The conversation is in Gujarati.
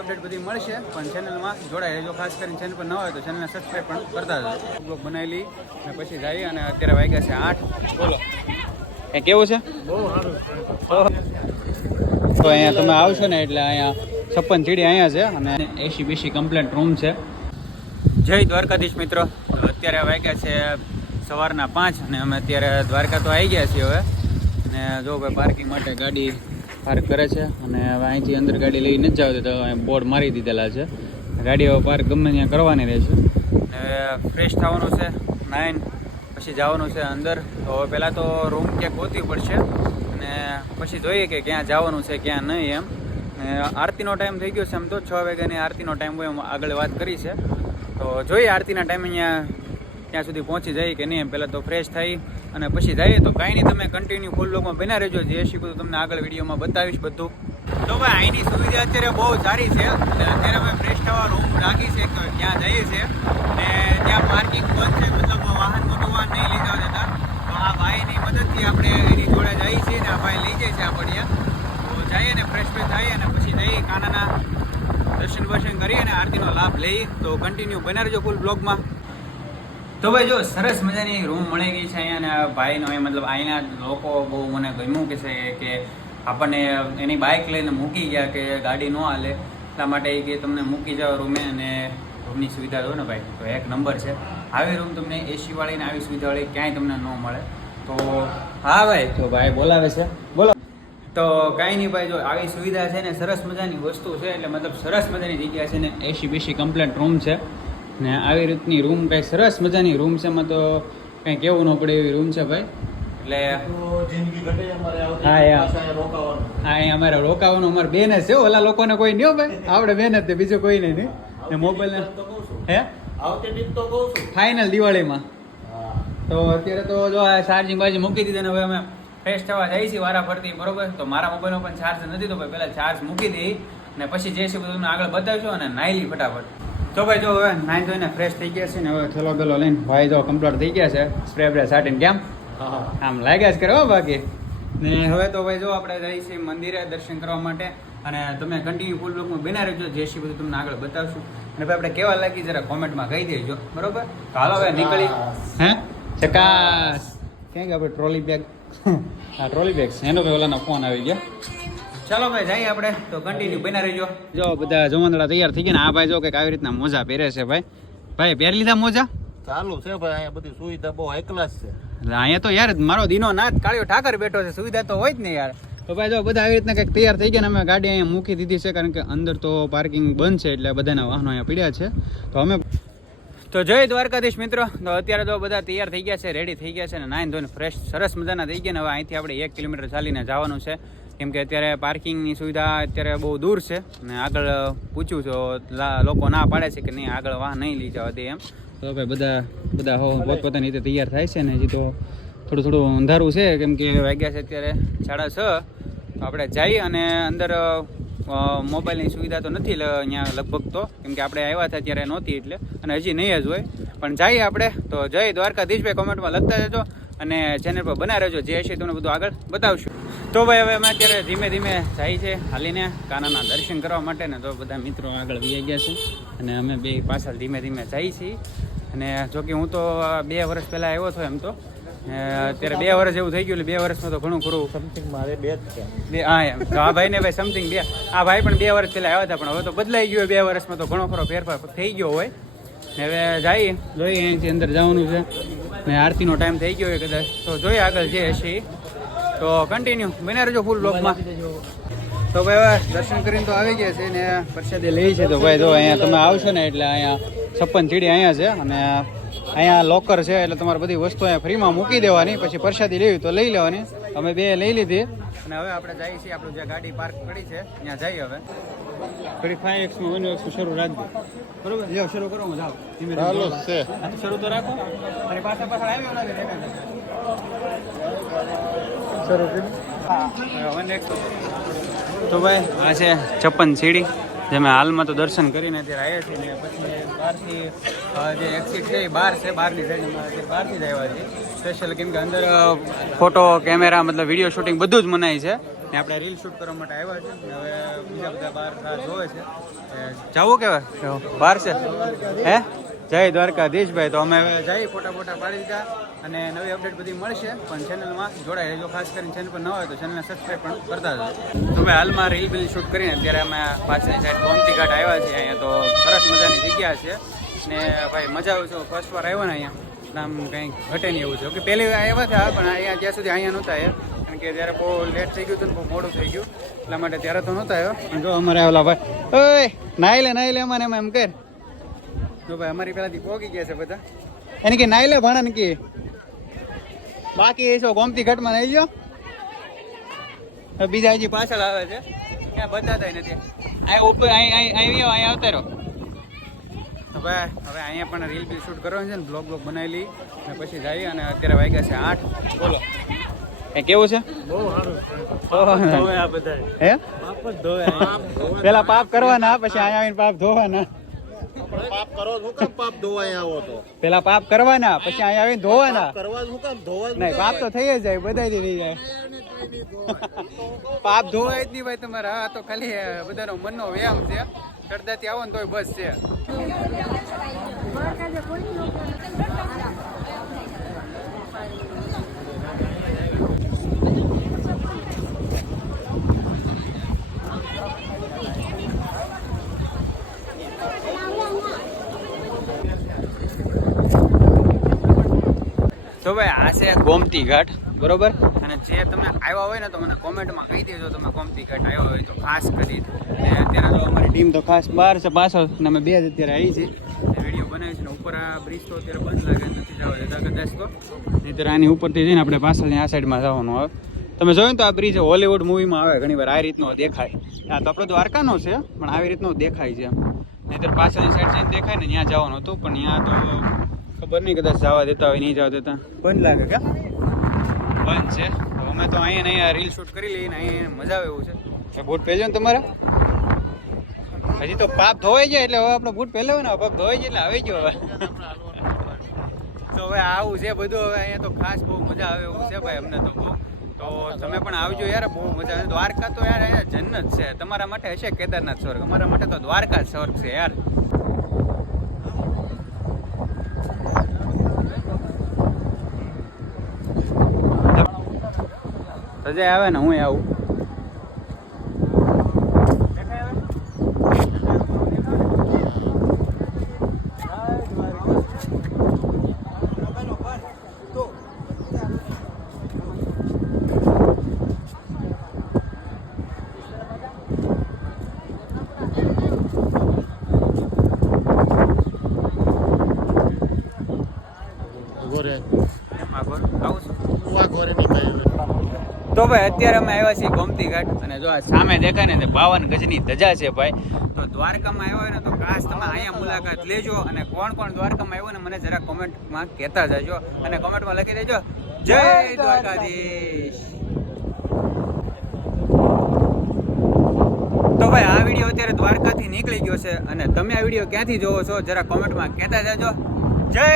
અપડેટ બધી મળશે પણ ચેનલમાં જોડાઈ રહેજો. ખાસ કરીને ચેનલ પર ન હોય તો ચેનલને સબસ્ક્રાઈબ પણ કરતા જજો બ્લોગ બનાવી અને પછી જઈએ અને અત્યારે વાગ્યા છે આઠ. બોલો. એ કેવું છે? તો અહીંયા તમે આવશો ને એટલે અહીંયા છપ્પન સીડી અહીંયા છે અને એસી બીસી કમ્પ્લેટ રૂમ છે. જય દ્વારકાધીશ મિત્રો. અત્યારે વાગ્યા છે સવારના પાંચ અને અમે અત્યારે દ્વારકા તો આવી ગયા છીએ હવે. અને જો ભાઈ પાર્કિંગ માટે ગાડી પાર્ક કરે છે અને હવે અહીંથી અંદર ગાડી લઈને જ જાવ તો બોર્ડ મારી દીધેલા છે. ગાડીઓ પાર્ક ગમે ત્યાં કરવાની રહેશે હવે ફ્રેશ થવાનું છે નાઇન પછી જવાનું છે અંદર. તો પહેલાં તો રૂમ ક્યાંક ગોતવી પડશે અને પછી જોઈએ કે ક્યાં જવાનું છે, ક્યાં નહીં એમ. આરતીનો ટાઈમ થઈ ગયો છે એમ તો, છ વાગ્યાની આરતીનો ટાઈમ હોય એમ આગળ વાત કરી છે. તો જોઈએ આરતીના ટાઈમે અહીંયા ત્યાં સુધી પહોંચી જઈએ કે નહીં એમ. પહેલાં તો ફ્રેશ થઈ અને પછી જઈએ તો કાંઈ નહીં, તમે કન્ટિન્યુ ફૂલ લોકમાં બના રહેજો. જે શીખું તમને આગળ વિડીયોમાં બતાવીશ બધું. તો ભાઈ, અહીંની સુવિધા અત્યારે બહુ સારી છે. અને અત્યારે અમે ફ્રેશ થવા રૂમ રાખી છે ત્યાં જઈએ છીએ. ને ત્યાં પાર્કિંગ બંધ છે, મતલબ વાહન મોટું વાહન નહીં લઈ જવા તો આ ભાઈની મદદથી આપણે એની જોડે જઈએ છીએ ને આ ભાઈ લઈ જાય છે આપણને તો જઈએ ને ફ્રેશ ફ્રેશ થઈએ અને પછી જઈએ કાનાના દર્શન વર્શન કરી અને આરતીનો લાભ લઈએ. તો કન્ટિન્યુ બના રહેજો ફૂલ બ્લોગમાં તો ભાઈ જો સરસ મજાની રૂમ મળી ગઈ છે અહીંયા અને ભાઈનો એ મતલબ અહીંના લોકો બહુ મને ગમ્યું કે છે કે આપણને એની બાઇક લઈને મૂકી ગયા કે ગાડી ન હાલે. એટલા માટે એ કે તમને મૂકી જાઓ રૂમે અને રૂમની સુવિધા દો ને ભાઈ. તો એક નંબર છે. આવી રૂમ તમને એસીવાળી ને આવી સુવિધાવાળી ક્યાંય તમને ન મળે. તો હા ભાઈ, તો ભાઈ બોલાવે છે. બોલો. તો કાંઈ નહીં ભાઈ, જો આવી સુવિધા છે ને સરસ મજાની વસ્તુ છે, એટલે મતલબ સરસ મજાની જગ્યા છે ને એસી બેસી કમ્પ્લેટ રૂમ છે. ને આવી રીતની રૂમ કંઈ સરસ મજાની રૂમ છે એમાં તો કંઈ કેવું ન પડે એવી રૂમ છે ભાઈ. એટલે હા, હા. એ અમારે રોકાવાનું અમારે બેન જ છે ઓલા લોકોને કોઈ નહીં ભાઈ. આપણે બેન જ બીજું કોઈ નહીં ને. મોબાઈલ. હે? ફાઇનલ દિવાળીમાં. તો અત્યારે તો જો આ ચાર્જિંગ બાજી મૂકી દીધી ને હવે અમે ફ્રેશ થવા જઈએ છીએ વારા ફરતી બરોબર? તો મારા મોબાઈલમાં પણ ચાર્જ નથી તો ભાઈ પહેલાં ચાર્જ મૂકી દઈ ને પછી જે છે બધું આગળ બતાવશો અને નાઈ લી ફટાફટ. તો ભાઈ જો હવે નાઈ ધોઈને ફ્રેશ થઈ ગયા છે ને હવે થેલો બેલો લઈને ભાઈ જો કમ્પ્લીટ થઈ ગયા છે. સ્પ્રે બ્રે સાટીને કેમ? આમ લાગ્યા જ કરે હો બાકી. ને હવે તો ભાઈ જો આપણે જઈએ છીએ મંદિરે દર્શન કરવા માટે અને તમે કન્ટિન્યુ ફૂલ બ્લોકમાં બિના રહેજો. જે શી બધું તમને આગળ બતાવશું. અને ભાઈ આપણે કેવા લાગી જરા કોમેન્ટમાં કહી દેજો. બરોબર? તો હાલો હવે નીકળી. હે? ચકાસ. ક્યાંક આપણે ટ્રોલી બેગ હા ટ્રોલી બેગ એનો ભાઈ ઓલાનો ફોન આવી ગયો. ચાલો ભાઈ જઈએ આપણે. તો કન્ટિન્યુ બના રહેજો. જો બધા જમવાના તૈયાર થઈ ગયા ને આ ભાઈ જો કંઈક આવી રીતના મોજા પહેરે છે ભાઈ. ભાઈ પહેરી લીધા મોજા? ચાલુ છે ભાઈ અહીંયા બધી સુવિધા બહુ હાઈ ક્લાસ છે. એટલે અહીંયા તો યાર મારો દીનો નાથ કાળિયો ઠાકર બેઠો છે સુવિધા તો હોય જ ને યાર. તો ભાઈ જો બધા આવી રીતના કંઈક તૈયાર થઈ ગયા ને અમે ગાડી અહીંયા મૂકી દીધી છે કારણ કે અંદર તો પાર્કિંગ બંધ છે એટલે બધાના વાહનો અહીંયા પડ્યા છે. તો અમે તો જય દ્વારકાધીશ મિત્રો. તો અત્યારે તો બધા તૈયાર થઈ ગયા છે રેડી થઈ ગયા છે ને નાઈન ધોઈને ફ્રેશ સરસ મજાના થઈ ગયા ને હવે અહીંથી આપણે એક કિલોમીટર ચાલીને જવાનું છે. કેમ કે અત્યારે પાર્કિંગની સુવિધા અત્યારે બહુ દૂર છે. ને આગળ પૂછ્યું તો લોકો ના પાડે છે કે નહીં, આગળ વાહ નહીં લઈ જવા દે એમ. તો ભાઈ બધા બધા હો, પોતપોતાની રીતે તૈયાર થાય છે ને હજી તો થોડું થોડું અંધારું છે, કેમ કે વાગ્યા છે અત્યારે સાડા છ. આપણે જઈએ અને અંદર મોબાઈલની સુવિધા તો નથી અહીંયા લગભગ તો, કેમ કે આપણે આવ્યા હતા ત્યારે નહોતી એટલે, અને હજી નહીં જ હોય. પણ જઈએ આપણે. તો જય દ્વારકાધીશભાઈ કોમેન્ટમાં લખતા જજો અને ચેનલ પર બના રહેજો. જે હશે તમને બધું આગળ બતાવશું. તો ભાઈ હવે અમે અત્યારે ધીમે ધીમે જાય છે હાલીને કાનાના દર્શન કરવા માટે ને તો બધા મિત્રો આગળ વી ગયા છે. અને અમે બે પાછળ ધીમે ધીમે જઈએ છીએ. અને જો કે હું તો બે વર્ષ પહેલાં આવ્યો હતો એમ તો. અત્યારે બે વર્ષ એવું થઈ ગયું બે વર્ષમાં તો ઘણું ખરું. સમથિંગ મારે બે બે હા એમ. તો આ ભાઈને ભાઈ સમથિંગ બે. આ ભાઈ પણ બે વર્ષ પહેલાં આવ્યા હતા પણ હવે તો બદલાઈ ગયો બે વર્ષમાં તો ઘણો ખરો ફેરફાર થઈ ગયો હોય. ને હવે જઈએ જોઈએ અહીંથી અંદર જવાનું છે. ને આરતીનો ટાઈમ થઈ ગયો હોય કદાચ. તો જોઈએ આગળ જે હશે. તો કન્ટિન્યુ બને રહેજો ફૂલ બ્લોકમાં તો ભાઈ હવે દર્શન કરીને તો આવી ગયા છે ને પ્રસાદી લઈ છે તો ભાઈ જો અહીંયા તમે આવશો ને એટલે અહીંયા છપ્પન ચીડી અહીંયા છે અને અહીંયા લોકર છે એટલે તમારે બધી વસ્તુ અહીંયા ફ્રીમાં મૂકી દેવાની. પછી પ્રસાદી લેવી તો લઈ લેવાની. અમે બે લઈ લીધી. અને હવે આપણે જઈએ છીએ આપણું જે ગાડી પાર્ક કરી છે ત્યાં જઈએ હવે. ઘડી ફાઈવ એક્સમાં વન એક્સ શરૂ રાખજો. બરોબર? લ્યો શરૂ કરો જાઓ ધીમે ધીમે. ચાલુ છે. શરૂ તો રાખો. અને પાછા પાછળ આવ્યો લાગે શરૂ તો ભાઈ આ છે છપ્પન સીડી જેમાં હાલમાં તો દર્શન કરીને અત્યારે આવ્યા છીએ ને પછી બહારથી જે એક્સિટ છે એ બહાર છે બહારની સાઈડમાં બહારથી જ આવ્યા છે સ્પેશિયલ કેમ કે અંદર ફોટો કેમેરા મતલબ વીડિયો શૂટિંગ બધું જ મનાય છે. ને આપણે રીલ શૂટ કરવા માટે આવ્યા છે હવે બીજા બધા બહાર જોવે છે. જવું કેવાય? બહાર છે. હે? જય દ્વારકાધીશભાઈ તો અમે જઈ ફોટા ફોટા પાડી દીધા અને નવી અપડેટ બધી મળશે. પણ ચેનલમાં જોડાઈ રહેજો. ખાસ કરીને ચેનલ પર ન હોય તો ચેનલને સબસ્ક્રાઈબ પણ કરતા જજો તો ભાઈ, હાલમાં રીલ બિલ શૂટ કરીને અત્યારે અમે પાછળની સાઈડ ગોમતી ઘાટ આવ્યા છીએ. અહીંયા તો સરસ મજાની જગ્યા છે. ને ભાઈ, મજા આવે છે. ફર્સ્ટ વાર આવ્યો ને અહીંયા. આમ કંઈ ઘટે નહીં એવું છે. કે પહેલી આવ્યા હતા પણ અહીંયા જ્યાં સુધી અહીંયા નહોતા આવ્યા. કારણ કે ત્યારે બહુ લેટ થઈ ગયું હતું બહુ મોડું થઈ ગયું. એટલા માટે ત્યારે તો નહોતા આવ્યો. જો અમારે આવેલા ભાઈ, ઓય, નાઈ લે નાઈ લે અમારે એમ એમ કર. જો ભાઈ અમારી પહેલાથી પોગી ગયા છે બધા. એને કે નાઈ લે ભાણા ને કે બાકી એ છો ગોમતી ઘટમાં નાઈ ગયો. બીજા હજી પાછળ આવે છે. ક્યાં બતાતા નથી. આ ઉપર અહીં અહીં અહીં આવતા હવે હવે અહીંયા પણ રીલ બી શૂટ કરવાનું છે ને બ્લોગ બ્લોગ બનાવી અને પછી જઈએ અને અત્યારે વાગ્યા છે આઠ. બોલો. એ કેવું છે? બહુ ઓહો. આ બધા હે? પાપ પેલા પાપ કરવાના પછી અહીંયા આવીને પાપ ધોવાના. પાપ કરો શું કામ પાપ ધોવાય આવો તો? પેલા પાપ કરવાના પછી અહીંયા આવીને ધોવાના. કરવા શું કામ ધોવા નહીં પાપ તો થઈ જ જાય બધા થઈ જાય. પાપ ધોવાય જ નહીં ભાઈ તમારે હા તો ખાલી બધાનો મનનો વ્યાયામ છે. ચડદાથી આવો ને તોય બસ છે. તો ભાઈ, આ છે ગોમતી ઘાટ, બરોબર? અને જે તમે આવ્યા હોય ને તો મને કોમેન્ટમાં કહી દેજો તમે ગોમતી ઘાટ આવ્યા હોય તો ખાસ કરી અને અત્યારે તો અમારી ટીમ તો ખાસ બહાર છે પાછળ, અને અમે બે જ અત્યારે આવી છે વીડિયો બનાવી છે ને ઉપર આ બ્રિજ તો અત્યારે બંધ લાગે, નથી જવા દેતા કદાચ તો. નહીંતર આની ઉપરથી જઈને આપણે પાછળની આ સાઈડમાં જવાનું આવે તમે જોયું તો આ બ્રિજ હોલીવુડ મૂવીમાં આવે, ઘણી વાર આ રીતનો દેખાય. આ તો આપણો દ્વારકાનો છે, પણ આવી રીતનો દેખાય છે નહીંતર પાછળની સાઈડ જઈને દેખાય ને ત્યાં જવાનું હતું, પણ ત્યાં તો ખબર નહીં કદાચ જવા દેતા હોય નહીં જવા દેતા. બંધ લાગે કે બંધ છે. તો અમે તો અહીંયા નહીં અહીંયા રીલ શૂટ કરી લઈએ અહીંયા મજા આવે એવું છે. બૂટ પહેરજો ને તમારા? હજી તો પાપ ધોવાઈ જાય એટલે હવે આપણે બૂટ પહેરવો ને પાપ ધોવાઈ જાય એટલે આવી ગયો હવે. તો હવે આવું છે બધું હવે અહીંયા તો ખાસ બહુ મજા આવે એવું છે ભાઈ અમને તો બહુ. તો તમે પણ આવજો યાર બહુ મજા આવે. દ્વારકા તો યાર અહીંયા જન્નત છે. તમારા માટે હશે કેદારનાથ સ્વર્ગ. અમારા માટે તો દ્વારકા સ્વર્ગ છે યાર. સજાય આવે ને હું આવું ઘોરે એમ આગળ આવું છું કુવા ઘોરે ની ભાઈ તો ભાઈ, અત્યારે અમે આવ્યા છીએ ગોમતી ઘાટ અને જો સામે દેખાય ને બાવન ગજની ધજા છે ભાઈ. તો દ્વારકામાં આવ્યો ને, તો ખાસ તમે અહીંયા મુલાકાત લેજો અને કોણ કોણ દ્વારકામાં આવ્યો ને, મને જરા કોમેન્ટમાં કહેતા જજો અને કોમેન્ટમાં લખી દેજો. જય દ્વારકાધીશ. તો ભાઈ, આ વીડિયો અત્યારે દ્વારકાથી નીકળી ગયો છે અને તમે આ વીડિયો ક્યાંથી જોવો છો, જરા કોમેન્ટમાં કહેતા જજો. જય